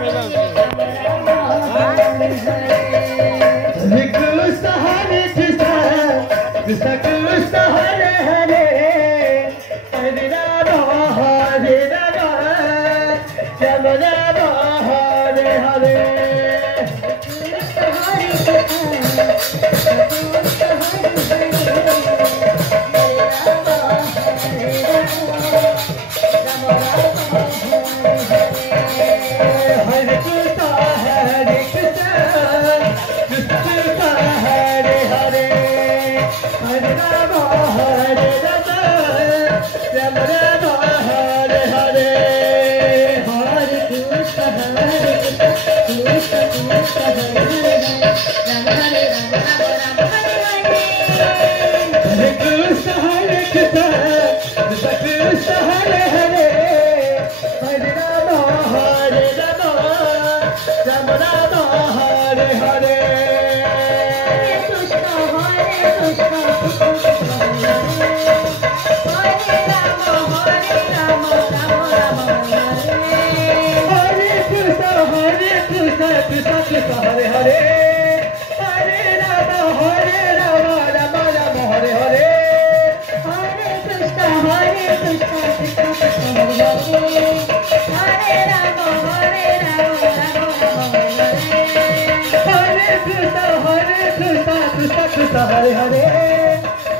Krishna Hare Krishna Krishna Krishna Hare Hare Hare Rama Hare Rama Rama Rama Hare Hare Krishna Krishna Hare Hare Hare Rama Rama Rama Hare Hare Hare Krishna Krishna Krishna Hare Hare Hare Rama Rama Rama Hare Krishna Krishna Krishna Hare Hare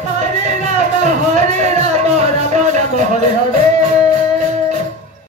Hare Rama Rama Rama Hare Hare